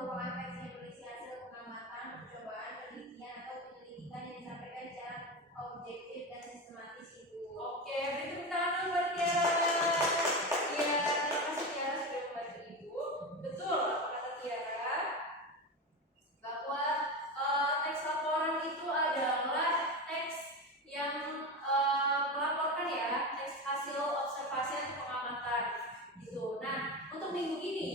merupakan teks yang berisi hasil pengamatan, percobaan, penelitian atau penyelidikan yang disampaikan secara objektif dan sistematis, Ibu. Oke, beri tepuk tangan dulu buat Tiara. Iya, terima kasih Tiara sudah membantu Ibu. Betul apa kata Tiara? Bahwa teks laporan itu adalah teks yang melaporkan ya, teks hasil observasi atau pengamatan gitu. Nah, untuk minggu ini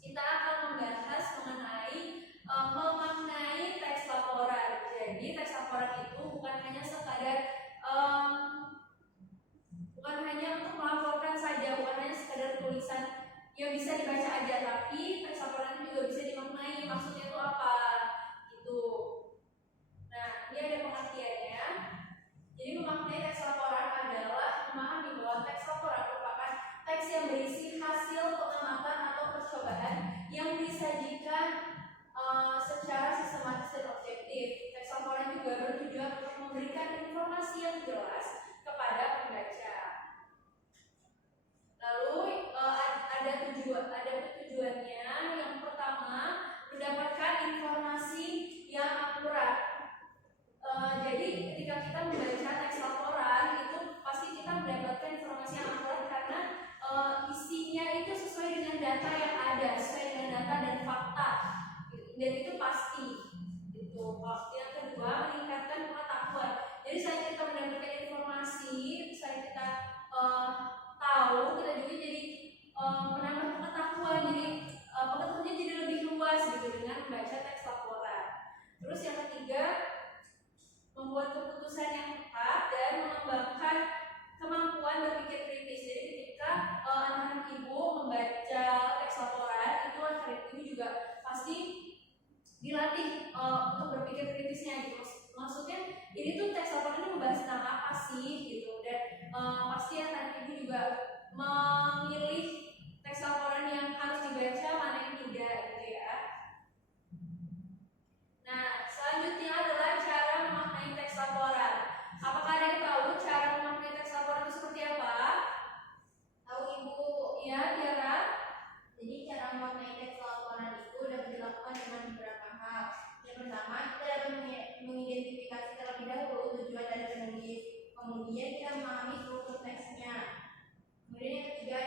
kita akan membahas mengenai memaknai teks laporan. Jadi teks laporan itu bukan hanya sekadar bukan hanya untuk melaporkan saja, bukan hanya sekadar tulisan yang bisa dibaca aja, tapi teks laporan itu juga bisa dimaknai. Maksudnya itu apa? Gitu. Nah, ini ada pengertiannya. Jadi memaknai teks laporan adalah memahami bahwa teks laporan merupakan teks yang berisi hasil pengamatan atau percobaan yang disajikan secara sistematis dan objektif. Teks laporan juga bertujuan untuk memberikan informasi yang jelas kepada pembaca. Lalu ada tujuannya. Yang pertama, mendapatkan informasi yang akurat. Jadi ketika kita membaca teks laporan itu pasti kita mendapatkan informasi yang akurat karena isinya itu sesuai dengan data yang ada, sesuai dengan data dan fakta, dan itu pasti. Itu yang kedua, meningkatkan pengetahuan. Jadi selain kita mendapatkan informasi, selain kita tahu, kita juga jadi menambah pengetahuan. Jadi pengetahuannya jadi lebih luas gitu dengan membaca teks laporan. Terus yang ketiga, membuat keputusan yang tepat dan mengembangkan kemampuan berpikir kritis. Jadi ketika anak-anak ibu membaca teks laporan, itu anak-anak ibu juga pasti dilatih untuk berpikir kritisnya gitu. Maksudnya ini tuh teks laporan ini membahas tentang apa sih gitu, dan pasti anak-anak ibu juga memilih teks laporan yang harus dibaca, mana yang tidak gitu ya. Nah, selanjutnya adalah cara memaknai teks laporan. Apakah ada yang tahu cara memaknai teks laporan itu seperti apa? Tahu, Ibu? Ya, Tiara. Jadi cara memaknai teks laporan itu dapat dilakukan dengan beberapa hal. Yang pertama, kita dapat mengidentifikasi terlebih dahulu tujuan dari penulis. Kemudian kita memahami struktur teksnya. Kemudian yang ketiga,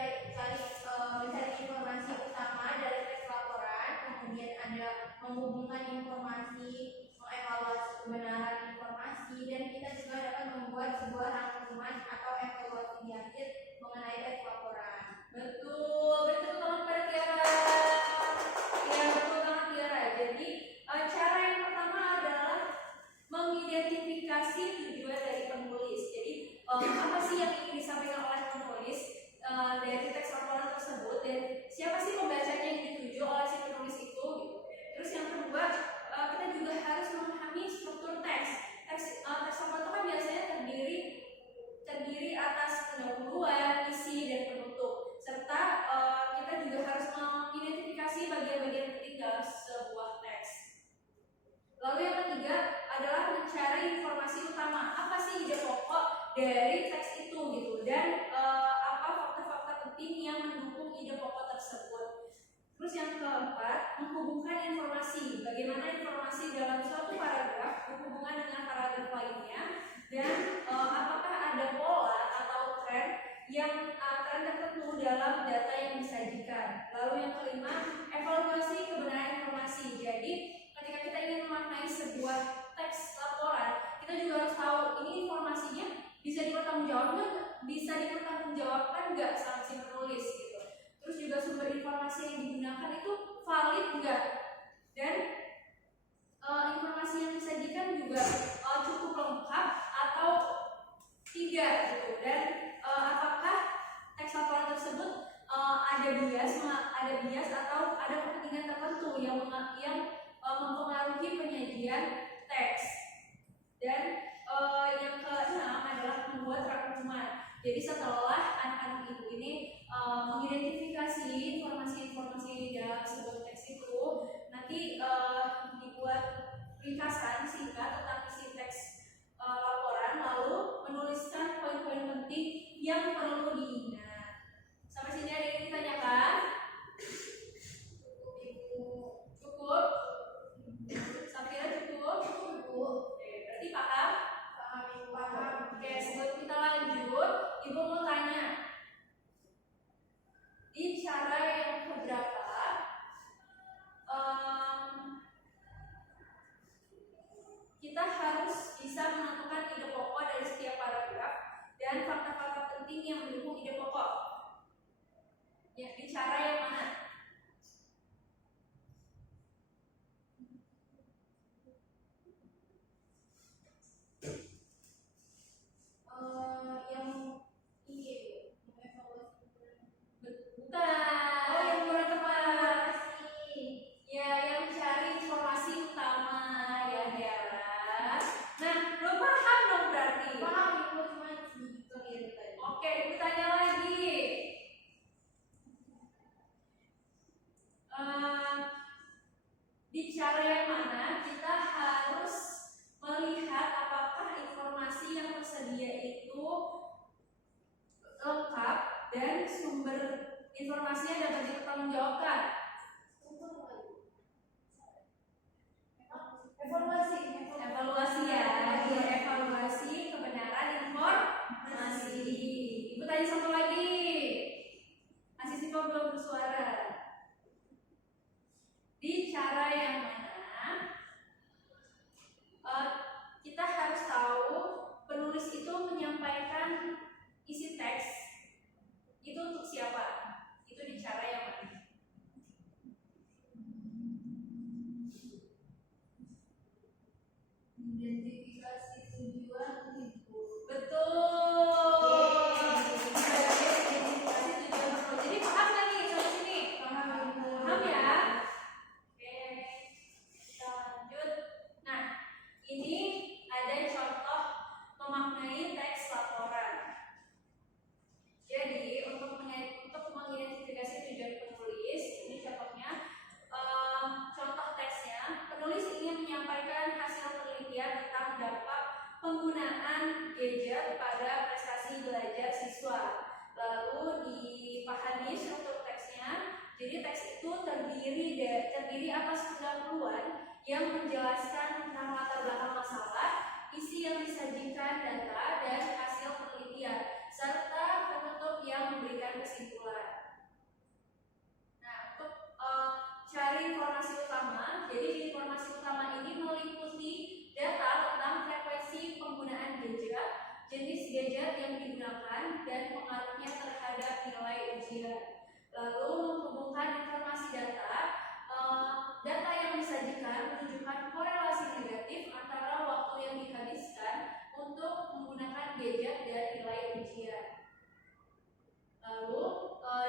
mencari informasi utama dari teks laporan. Kemudian ada menghubungkan informasi, mengevaluasi kebenaran informasi, dan kita juga dapat membuat sebuah rangkuman atau evaluasi di akhir mengenai teks laporan. Betul, betul banget pada Tiara. Ya, betul banget Tiara. Jadi cara yang pertama adalah mengidentifikasi tujuan dari penulis. Jadi apa sih yang ingin disampaikan oleh penulis dari teks laporan tersebut, dan siapa sih pembacanya yang dituju oleh si penulis itu gitu. Terus yang kedua, kita juga harus memahami struktur teks. Teks laporan itu kan biasanya terdiri atas pendahuluan, isi, dan penutup, serta kita juga harus mengidentifikasi bagian-bagian penting dalam sebuah teks. Lalu yang ketiga adalah mencari informasi utama. Apa sih ide pokok dari teks itu gitu, dan apa fakta-fakta penting yang mendukung ide pokok tersebut. Terus yang keempat, menghubungkan informasi. Bagaimana informasi dalam suatu paragraf berhubungan dengan paragraf lainnya, dan apakah ada pola atau tren tertentu dalam data yang disajikan. Lalu yang kelima, evaluasi kebenaran informasi. Jadi ketika kita ingin memaknai sebuah teks laporan, kita juga harus tahu ini informasinya bisa dipertanggungjawabkan nggak sama si penulis gitu. Terus juga sumber informasi yang digunakan itu valid nggak, dan informasi yang disajikan juga cukup lengkap atau tidak gitu, dan apakah teks laporan tersebut ada bias atau ada kepentingan tertentu yang mempengaruhi penyajian teks. Dan yang keenam adalah membuat rangkuman. Jadi setelah anak-anak ibu ini mengidentifikasi informasi-informasi dalam sebuah teks itu, nanti dibuat ringkasan singkat tentang isi teks laporan, lalu menuliskan poin-poin penting yang perlu diingat. Sampai sini ada yang ditanyakan? informasinya dapat dipertanggungjawabkan. Evaluasi ya, evaluasi kebenaran informasi. Ibu tanya satu lagi. Masih siswa belum bersuara. Di cara yang mana kita harus tahu penulis itu menyampaikan isi teks itu untuk siapa? Itu di cara yang mana? Identifikasi tujuan ibu. Betul. Identifikasi tujuan penulis. Jadi paham nggak nih sampai sini? Paham ya? Oke, kita lanjut. Nah, ini ada contoh memaknai teks laporan. Jadi untuk mengidentifikasi tujuan penulis, ini contohnya. Contoh teksnya, penulis ingin menyampaikan hasil penelitian tentang dampak penggunaan gadget pada prestasi belajar siswa. Lalu dipahami struktur teksnya. Jadi teks itu terdiri atas pendahuluan yang menjelaskan tentang latar belakang masalah, isi yang disajikan, data, dan hasil penelitian, serta penutup yang memberikan kesimpulan. Nah, untuk cari informasi utama, jadi informasi utama ini meliputi data tentang frekuensi penggunaan gadget, jenis gadget yang digunakan, dan pengaruhnya terhadap nilai ujian. Lalu menghubungkan informasi data yang disajikan menunjukkan korelasi negatif antara waktu yang dihabiskan untuk menggunakan gadget dan nilai ujian. Lalu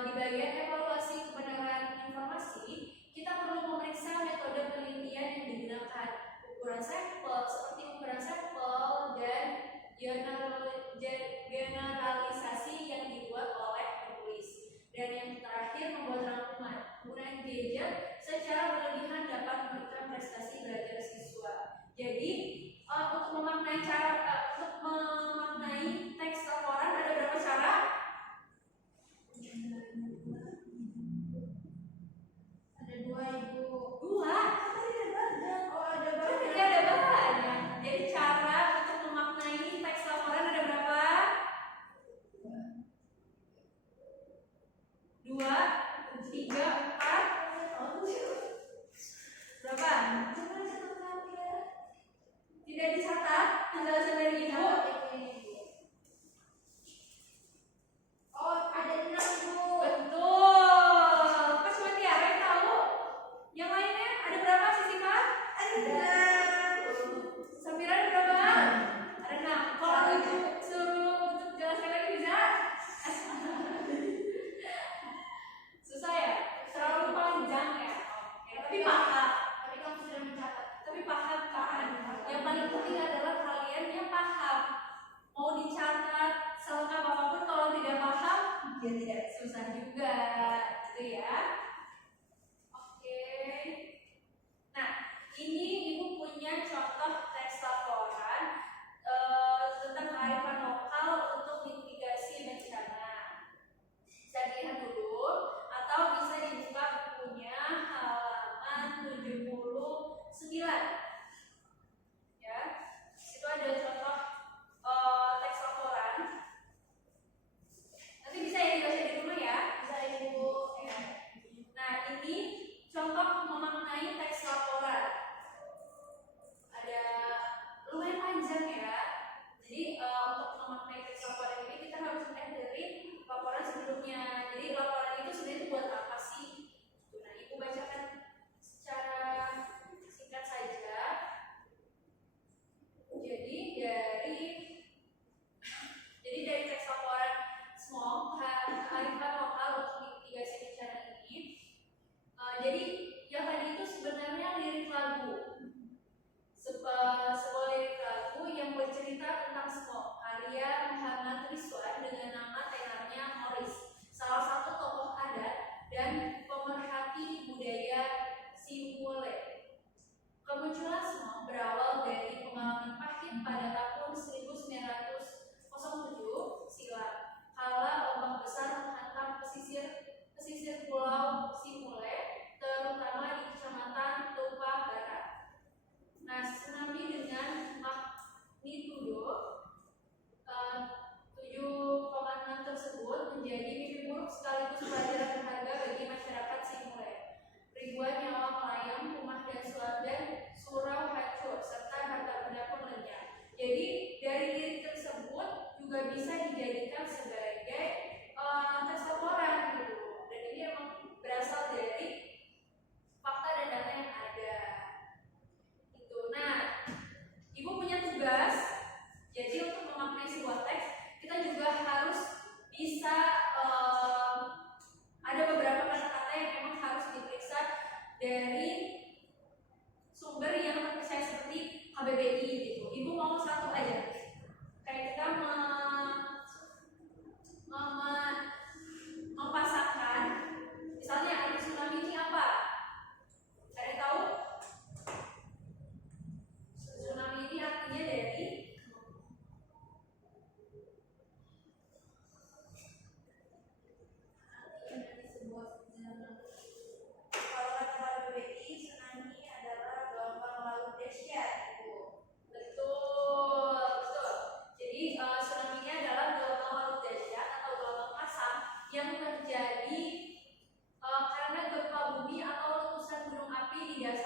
di bagian evaluasi kebenaran informasi, kita perlu memeriksa metode penelitian yang digunakan, ukuran sampel seperti ukuran sampel dan generalisasi yang dibuat oleh penulis. Dan yang terakhir membuat rangkuman. Penggunaan gadget secara berlebihan dapat menekan prestasi belajar siswa. Jadi untuk memaknai teks laporan ada berapa cara? Ada dua ibu. Dua. Oh, ada Kan banyak. tidak ada bahannya. Jadi cara untuk memaknai teks laporan ada berapa? Dua, tiga, empat. Berapa? Tidak dicatat penjelasan dari ibu. Oh, ada 6 bu. Betul. Pas cuma Tiara yang tahu. Yang lainnya ada berapa sih Siva? Ada. Samira ada berapa? Ada 6. Kalau ibu suruh untuk jelaskan lagi bisa? Susah ya? Terlalu panjang ya? Oke, tapi paham. Tapi kamu sudah mencatat. Tapi paham kan? Yang paling penting adalah kalian yang paham. Mau dicatat selengkap apapun kalau tidak paham, ya tidak susah juga, gitu ya. Oke. Nah, ini ibu punya contoh teks laporan tentang kearifan lokal untuk mitigasi bencana. Bisa dilihat dulu atau bisa dibuka bukunya halaman 79. Ya, itu ada contoh teks laporan. Nanti bisa ya dibaca di rumah ya. Bisa ibu. Ya. Nah, ini contoh memaknai teks laporan. Ada lumayan panjang ya. Jadi untuk memaknai teks laporan ini kita harus melihat dari laporan sebelumnya. Jadi laporan itu sebenarnya buat apa sih? Nah, ibu bacakan secara singkat saja. Jadi dari teks laporan SMOG kearifan lokal untuk mitigasi bencana ini. Jadi yang dari sumber yang terpercaya seperti KBBI gitu. Ibu mau satu aja. Kayak kita mempasangkan, misalnya arti tsunami ini apa? Ada yang tahu? Tsunami ini artinya dari Kalau kata KBBI, tsunami adalah gelombang laut dahsyat, Ibu. betul, betul. Jadi tsunami ini adalah gelombang laut dahsyat atau gelombang pasang yang terjadi karena gempa bumi atau letusan gunung api di dasar